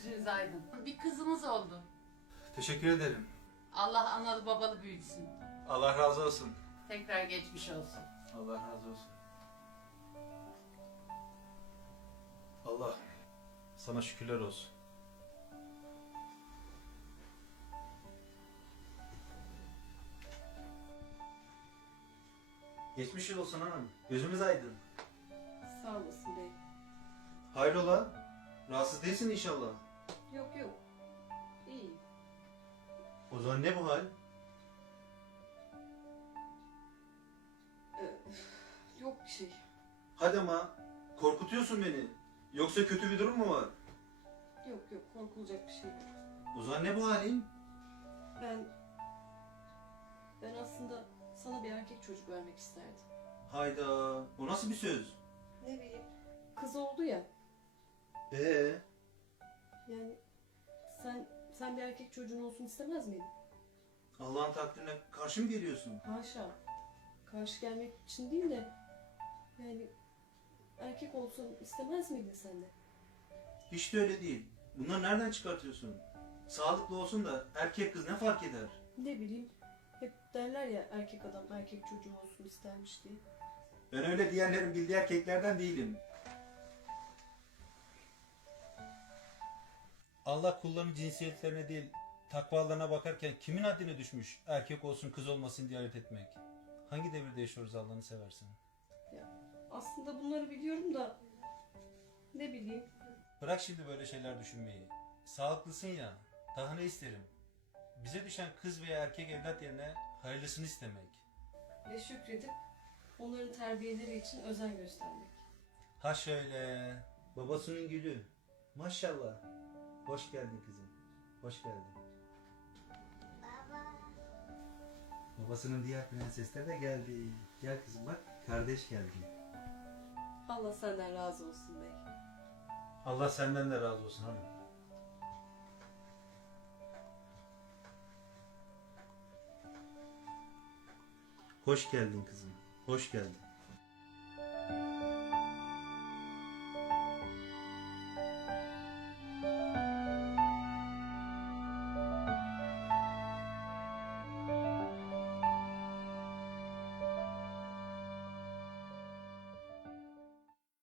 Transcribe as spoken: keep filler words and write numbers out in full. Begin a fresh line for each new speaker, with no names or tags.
Gözünüz aydın. Bir kızımız oldu.
Teşekkür ederim.
Allah analı babalı büyütsün.
Allah razı olsun.
Tekrar geçmiş olsun.
Allah razı olsun. Allah sana şükürler olsun. Geçmiş yıl olsun hanım. Gözümüz aydın.
Sağ olasın bey.
Hayrola? Rahatsız değilsin inşallah.
Yok yok. İyi.
O zaman ne bu hal?
Ee, yok bir şey.
Hadi ama korkutuyorsun beni. Yoksa kötü bir durum mu var?
Yok yok korkulacak bir şey yok.
O zaman ne bu halin?
Ben... Ben aslında sana bir erkek çocuk vermek isterdim.
Hayda, o nasıl bir söz?
Ne bileyim. Kız oldu ya.
Ee,
Yani sen sen bir erkek çocuğun olsun istemez miydin?
Allah'ın takdirine karşı mı geliyorsun?
Haşa. Karşı gelmek için değil de yani erkek olsun istemez miydin sen de?
Hiç de öyle değil. Bunları nereden çıkartıyorsun? Sağlıklı olsun da erkek kız ne fark eder?
Ne bileyim. Hep derler ya erkek adam erkek çocuğu olsun istermiş diye.
Ben öyle diyenlerin bildiği erkeklerden değilim. Allah kulların cinsiyetlerine değil, takvalarına bakarken kimin haddine düşmüş erkek olsun kız olmasın diye ayırt etmek? Hangi devirde yaşıyoruz Allah'ını seversen?
Ya aslında bunları biliyorum da ne bileyim.
Bırak şimdi böyle şeyler düşünmeyi. Sağlıklısın ya, daha ne isterim? Bize düşen kız veya erkek evlat yerine hayırlısını istemek.
Ve şükredip onların terbiyeleri için özen göstermek.
Ha şöyle, babasının gülü. Maşallah. Hoş geldin kızım. Hoş geldin. Baba. Babasının diğer prensesler de geldi. Gel kızım bak, kardeş geldi.
Allah senden razı olsun bey.
Allah senden de razı olsun hanım. Hoş geldin kızım. Hoş geldin.